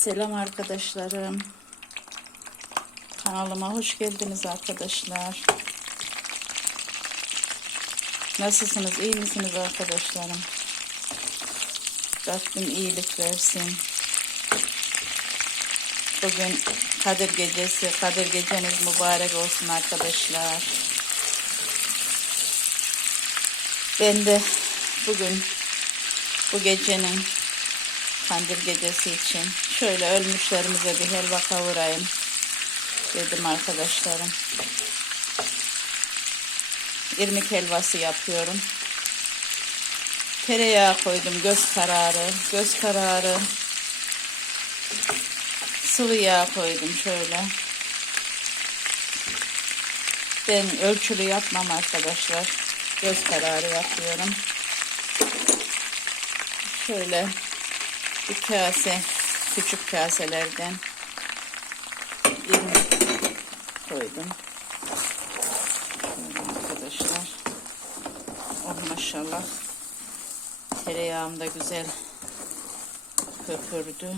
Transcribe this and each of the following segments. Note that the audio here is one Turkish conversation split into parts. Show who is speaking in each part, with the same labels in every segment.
Speaker 1: Selam arkadaşlarım. Kanalıma hoş geldiniz arkadaşlar. Nasılsınız? iyi misiniz arkadaşlarım? Rabbim iyilik versin. Bugün Kadir Gecesi. Kadir Geceniz mübarek olsun arkadaşlar. Ben de bugün bu gecenin Kandil gecesi için şöyle ölmüşlerimize bir helva kavurayım dedim arkadaşlarım. İrmik helvası yapıyorum. Tereyağı koydum göz kararı, göz kararı. Sıvı yağ koydum şöyle. Ben ölçülü yapmam arkadaşlar. Göz kararı yapıyorum. Şöyle bir kase küçük kaselerden irmik koydum. Arkadaşlar. Oh maşallah. Tereyağım da güzel köpürdü.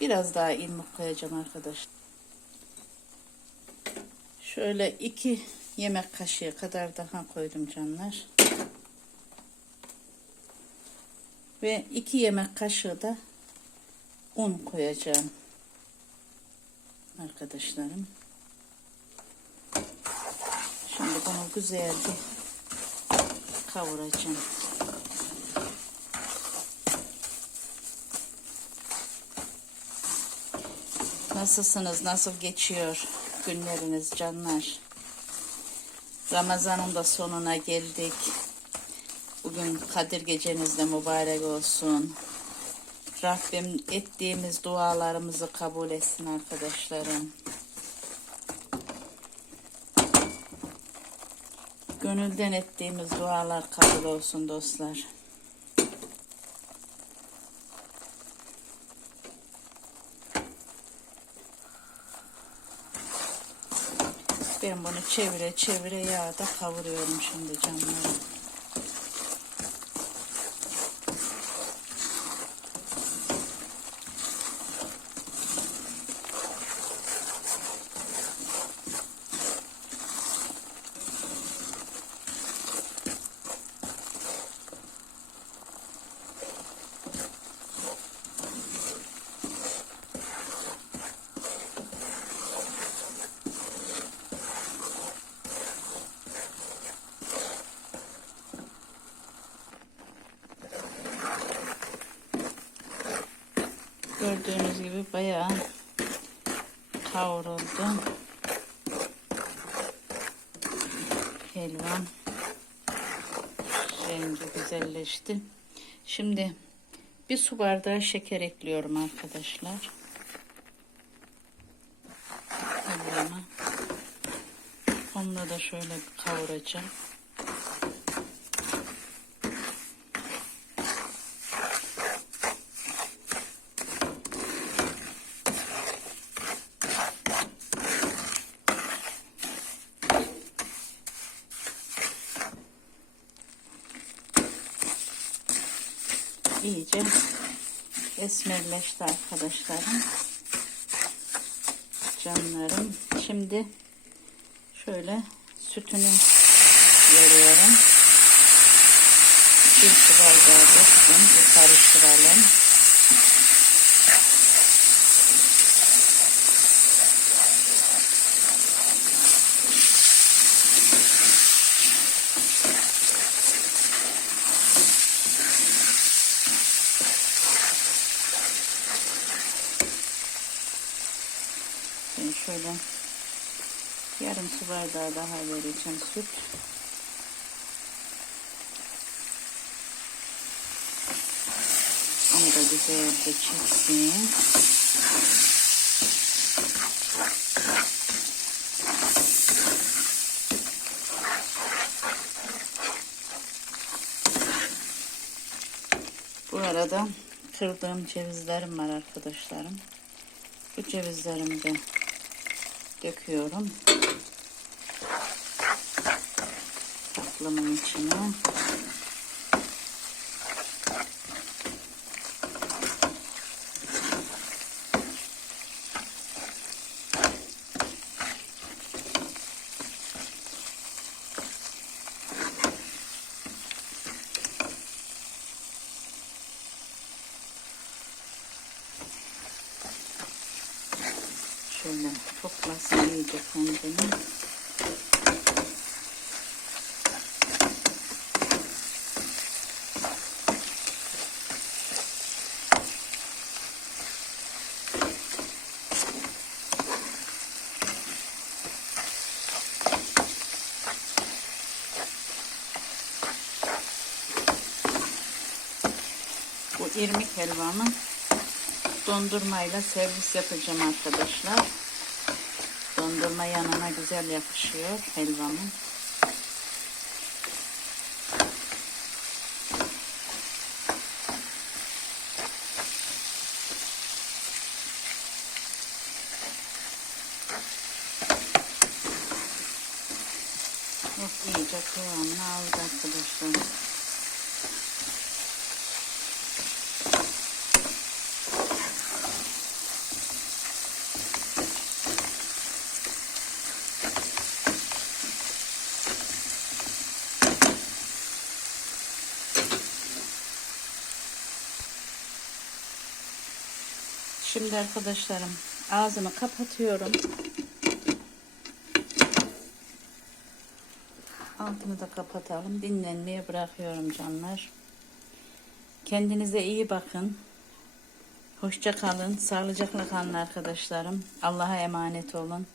Speaker 1: Biraz daha irmik koyacağım arkadaşlar. Şöyle iki yemek kaşığı kadar daha koydum canlar. Ve iki yemek kaşığı da un koyacağım. Arkadaşlarım. Şimdi bunu güzel bir kavuracağım. Nasılsınız? Nasıl geçiyor günleriniz canlar? Ramazan'ın da sonuna geldik. Bugün Kadir geceniz de mübarek olsun. Rabbim ettiğimiz dualarımızı kabul etsin arkadaşlarım. Gönülden ettiğimiz dualar kabul olsun dostlar. Ben bunu çevire çevire yağda kavuruyorum şimdi canlarım. Gördüğünüz gibi bayağı kavruldu. Helvam rengi güzelleşti. Şimdi bir su bardağı şeker ekliyorum arkadaşlar. Helvama. Onunla da şöyle kavuracağım. İyice esmerleşti arkadaşlarım. Canlarım. Şimdi şöyle sütünü veriyorum. Bir su bardağı döktüm. Bir karıştıralım. Ben şöyle yarım su bardağı daha vereceğim süt. Onu da güzelce çeksin. Arada kırdığım cevizlerim var arkadaşlarım. Bu cevizlerimi de döküyorum. tatlımın içine. Şöyle toplasın iyice kendini. Bu irmik helvamı dondurmayla servis yapacağım arkadaşlar. Dondurma yanına güzel yakışıyor helvamın. Of iyice kıvamını aldı arkadaşlar. Şimdi arkadaşlarım ağzımı kapatıyorum. Altını da kapatalım. Dinlenmeye bırakıyorum canlar. Kendinize iyi bakın. Hoşça kalın. Sağlıcakla kalın arkadaşlarım. Allah'a emanet olun.